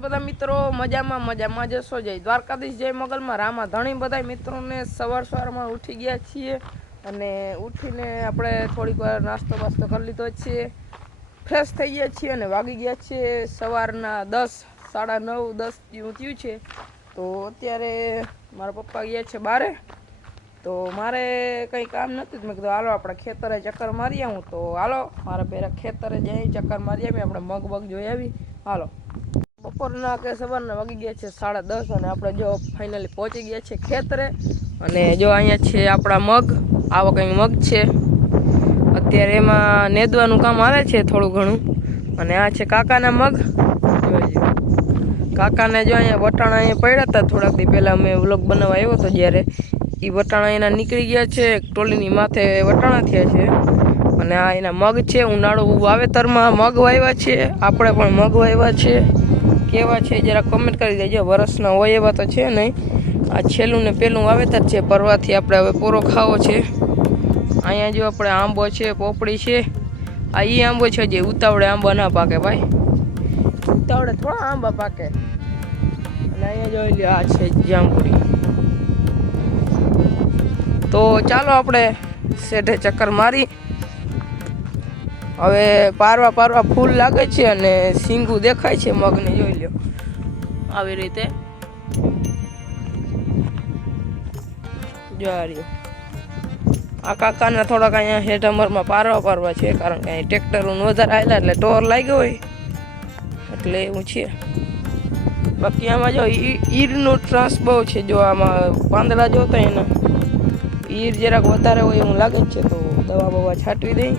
બધા મિત્રો મજામાં જશો જય દ્વારકાધીશ જય મોગલમાં રામા ધણી બધા મિત્રોને સવારમાં ઉઠી ગયા છીએ અને ઉઠીને આપણે થોડીક વાર નાસ્તો બાસ્તો કરી લીધો છે, ફ્રેશ થઈ ગયા છીએ અને વાગી ગયા છીએ સવારના 10 સાડા 9 10 જેવું થયું છે। તો અત્યારે મારા પપ્પા ગયા છે બારે, તો મારે કંઈ કામ નથી, મેં કીધું હાલો આપણે ખેતરે ચક્કર મારી આવું। તો હાલો મારા પહેલાં ખેતરે જઈ ચક્કર મારી આવી, આપણે મગ જોઈ આવી। હાલો બપોરના કે સવારના વાગી ગયા છે 10:30 અને આપણે જો ફાઇનલી પહોંચી ગયા છે ખેતરે। અને જો અહીંયા છે આપણા મગ, આવો કંઈક મગ છે, અત્યારે એમાં નેદવાનું કામ આવે છે થોડું ઘણું। અને આ છે કાકાના મગ, જોઈજો કાકાને જો અહીંયા વટાણા અહીંયા પડ્યા હતા થોડાક દી પહેલાં, મેં વ્લોગ બનાવવા આવ્યો હતો જ્યારે, એ વટાણા એના નીકળી ગયા છે, ટોલીની માથે વટાણા થયા છે। અને આ એના મગ છે, ઉનાળુ વાવેતરમાં મગ વાવ્યા છે, આપણે પણ મગ વાવ્યા છે। કેવા છે જરા કમેન્ટ કરી દેજો, વરસના હોય એવા તો છે નહીં, આ છેલ્લું ને પહેલું વાવેતર છે, પરવાથી આપણે હવે પૂરો ખાવો છે। અહીંયા જો આપણે આંબો છે, પોપડી છે, આ એ આંબો છે જે ઉતાવળે આંબા ના પાકે ભાઈ, ઉતાવળે થોડા આંબા પાકે। અને અહીંયા જોઈ લો આ છે જાંબુડી। તો ચાલો આપણે શેઢે ચક્કર મારી, હવે પારવા ફૂલ લાગે છે અને સિંગું દેખાય છે મગને, જોઈ લો આવી રીતે જોઈ આ કાકાના થોડાક અહીંયા હેઠ અમરમાં પારવા છે, કારણ કે અહીં ટ્રેક્ટર વધારે આવેલા એટલે ટોર લાગ્યો હોય એટલે એવું છે। બાકી આમાં જો ઈરનું ટ્રાન્સ બહુ છે, જો આમાં પાંદડા જોતા એના ઈર જરાક વધારે હોય એવું લાગે છે, તો દવા બવા છાંટવી દઈ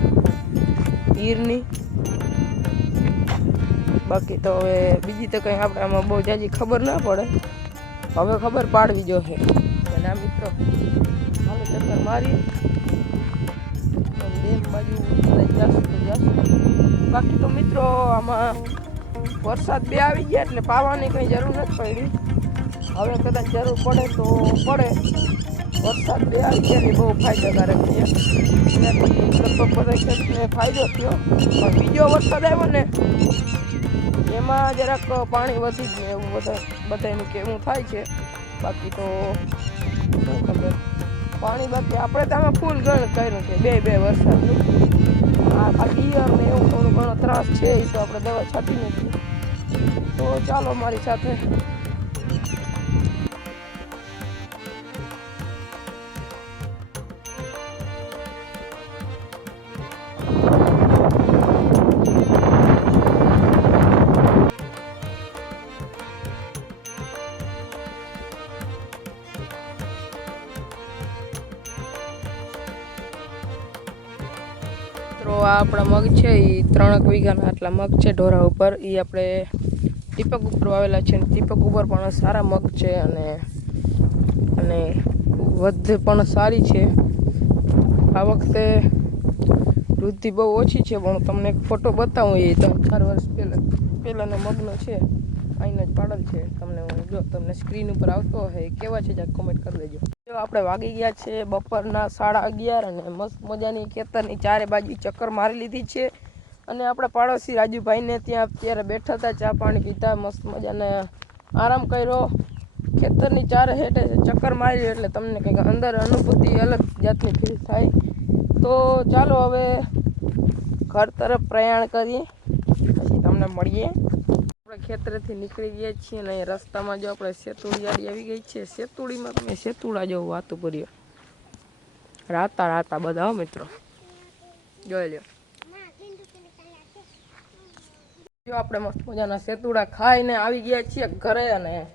ઈરની। બાકી તો હવે બીજી તો કંઈ આપણે આમાં બહુ જાજી ખબર ના પડે, હવે ખબર પાડવી જોઈએ। અને આ મિત્રો હાલો ચક્કર મારી બે બાજુ જશું। બાકી તો મિત્રો આમાં વરસાદ બે આવી ગયા એટલે પાવાની કંઈ જરૂર નથી પડી, હવે કદાચ જરૂર પડે તો પડે। વરસાદ બે આવી ગયા બહુ ફાયદાકારક છે, એનાથી લગભગ બધા ખેડૂતને ફાયદો થયો। પણ બીજો વરસાદ આવ્યો ને એમાં જરાક પાણી વધી ગયું એવું બધાનું કેવું થાય છે। બાકી તો શું ખબર પાણી, બાકી આપણે તો આમાં ફૂલ ગણ કર્યું છે બે વરસાદનું, આ ખાલી ઈયર ને એવું થોડું ઘણો ત્રાસ છે, એ તો આપણે દવા છાંટી નથી। તો ચાલો મારી સાથે આ આપણા મગ છે, એ 3 વીઘાના આટલા મગ છે ઢોરા ઉપર, એ આપણે ટીપક ઉપર વાવેલા છે, ટીપક ઉપર પણ સારા મગ છે અને વધ પણ સારી છે। આ વખતે વૃદ્ધિ બહુ ઓછી છે, પણ તમને એક ફોટો બતાવું, એ 3-4 વર્ષ પહેલાંનો મગનો છે, અહીંનો જ પાડલ છે, તમને જો તમને સ્ક્રીન ઉપર આવતો હોય કેવા છે જ્યાં કોમેન્ટ કરી દેજો। જો આપણે વાગી ગયા છે બપોરના 11:30 અને મસ્ત મજાની ખેતરની ચારે બાજુ ચક્કર મારી લીધી છે। અને આપણે પાડોશી રાજુભાઈને ત્યાં અત્યારે બેઠા હતા, ચા પાણી પીધા, મસ્ત મજાના આરામ કર્યો, ખેતરની ચારે હેઠે ચક્કર મારી એટલે તમને કંઈક અંદર અનુભૂતિ અલગ જાતની ફીલ થાય। તો ચાલો હવે ઘર તરફ પ્રયાણ કરીએ, પછી તમને મળીએ। આપણે ખેતરેથી નીકળી ગયા છીએ અને અહીં રસ્તામાં જો આપણે સેતુડી આવી ગઈ છે, સેતુડીમાં તમે સેતુડા જેવું વાતું કર્યો, રાતા બધા મિત્રો જોઈ લો। જો આપણે મસ્ત મજાના સેતુડા ખાઈને આવી ગયા છીએ ઘરે, અને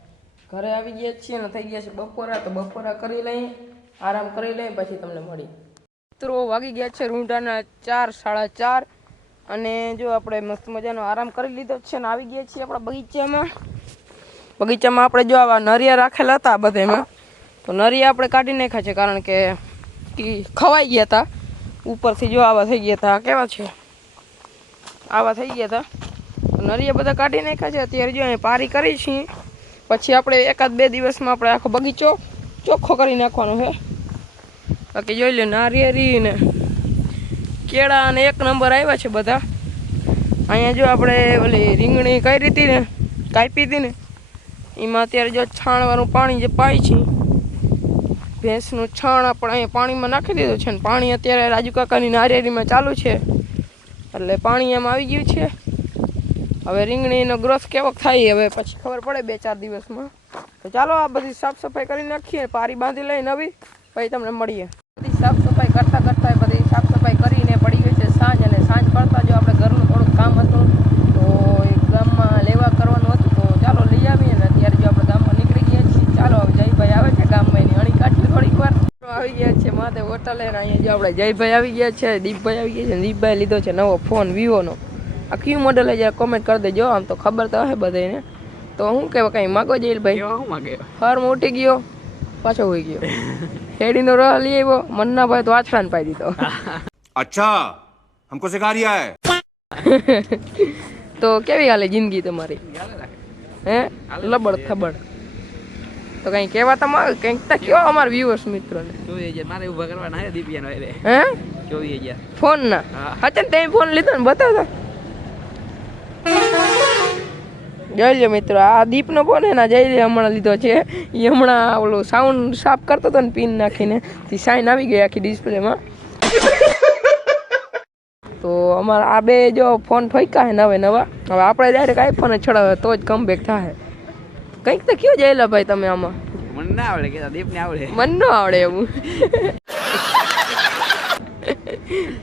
ઘરે આવી ગયા છીએ અને થઈ ગયા છે બપોરા, તો બપોરા કરી લઈએ, આરામ કરી લઈએ, પછી તમને મળી। મિત્રો વાગી ગયા છે રૂંઢાના 4 સાડા 4 અને જો આપણે મસ્ત મજાનો આરામ કરી લીધો છે ને આવી ગયા છીએ આપણા બગીચામાં આપણે જો આવા નરિયા રાખેલા હતા બધામાં, તો નરિયા આપણે કાઢી નાખ્યા છે, કારણ કે ખવાઈ ગયા હતા ઉપરથી, જો આવા થઈ ગયા હતા, કેવા છે આવા થઈ ગયા હતા, નરિયા બધા કાઢી નાખ્યા છે। અત્યારે જો અહીં પારી કરી છીએ, પછી આપણે 1-2 દિવસમાં આપણે આખો બગીચો ચોખ્ખો કરી નાખવાનો છે। બાકી જોઈ લો નારિયેરી ને કેળા અને 1 નંબર આવ્યા છે બધા। અહીંયા જો આપણે ઓલી રીંગણી કરી હતી ને કાપી હતી ને એમાં અત્યારે જો છાણવાળું પાણી જે પાય છે ભેંસનું છાણ આપણે અહીંયા પાણીમાં નાખી દીધું છે ને પાણી અત્યારે રાજુ કાકાની નારિયેળીમાં ચાલુ છે એટલે પાણી એમ આવી ગયું છે. હવે રીંગણીનો ગ્રોથ કેવો થાય હવે પછી ખબર પડે 2-4 દિવસમાં. તો ચાલો આ બધી સાફ સફાઈ કરી નાખીએ, પારી બાંધી લઈ નવી, પછી તમને મળીએ. બધી સાફ સફાઈ કરતાં બધી સાફ સફાઈ કરીને પડી ગઈ છે સાંજ, અને સાંજ પડતા જો આપણે ઘરનું થોડુંક કામ હતું તો એક ગામમાં લેવા કરવાનું હતું તો ચાલો લઈ આવીએ. ને અત્યારે જો આપણે ગામમાં નીકળી ગયા છીએ. ચાલો હવે જયભાઈ આવે છે ગામમાં, એની અણી કાઢી થોડીક વાર. આવી ગયા છે માથે હોટલે, અહીંયા જો આપણે જયભાઈ આવી ગયા છે, દીપભાઈ આવી ગયા છે. દીપભાઈ લીધો છે નવો ફોન વિવોનો. આ કયું મોડલ છે કોમેન્ટ કરી દેજો, આમ તો ખબર તો હશે બધાને. તો હું કહેવાય કંઈ માગો જયભાઈ? હર ઉઠી ગયો પાછો હોઈ ગયો. શેરડીનો રસ લઈ આવ્યો, મનના ભાઈ તો આછડાને પાઈ દીધો. અચ્છા हमको सिखा रिया है. તો કેવી હાલે જિંદગી તમારી? હે લબડ થબડ. તો કઈ કહેવા તમારે કંઈક તો કયો અમારા વ્યુઅર્સ મિત્રોને. 24,000 મારે ઊભા કરવાના હે દીપિયાનો હે. હે 24,000 ફોન ના? હા તે ફોન લીધો ને બતાવતા. જોઈ લો મિત્રો, આ દીપનો ફોન હે ને જઈ હમણાં લીધો છે. એ હમણાં ઓલું સાઉન્ડ સાફ કરતો હતો ને પિન નાખીને, સાઇન આવી ગઈ આખી ડિસ્પ્લેમાં. તો અમારા આ બે જો ફોન ફેંકા હે નવા. હવે આપણે ડાયરેક્ટ આઈફોન જ છોડાવે તો જ કમબેક થાય. કંઈક તો કયો જયેલા ભાઈ તમે આમાં? મને ના આવડે, કે દીપને આવડે. મને ન આવડે એવું.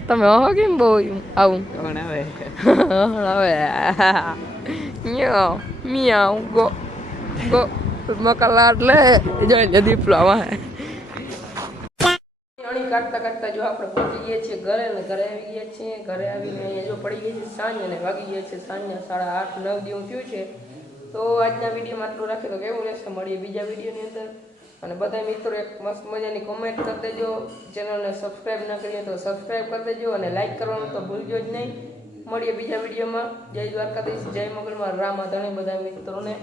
તમે હો કેમ બહુ આવું? કોણ આવે? હવે મ્યાઉ મ્યાઉ ગો ગો મકલાટ લે જોઈ લે દીપલામાં. અણી કાઢતા જો આપણે પહોંચી ગયા છીએ ઘરે, ને ઘરે આવી ગયા છીએ. ઘરે આવીને અહીંયા જો પડી ગઈ છે સાંજ, અને વાગી ગયા છે સાંજના 8:30-9 જેવું થયું છે. તો આજના વિડીયોમાં આટલું રાખે તો કેવું રહેશે, મળીએ બીજા વિડીયોની અંદર. અને બધા મિત્રો એક મસ્ત મજાની કોમેન્ટ કરી દેજો. ચેનલને સબસ્ક્રાઈબ ના કરીએ તો સબસ્ક્રાઈબ કરી દેજો, અને લાઈક કરવાનું તો ભૂલજો જ નહીં. મળીએ બીજા વિડીયોમાં. જય દ્વારકાધીશ, જય મોગલમાં, રામ આધણે બધા મિત્રોને.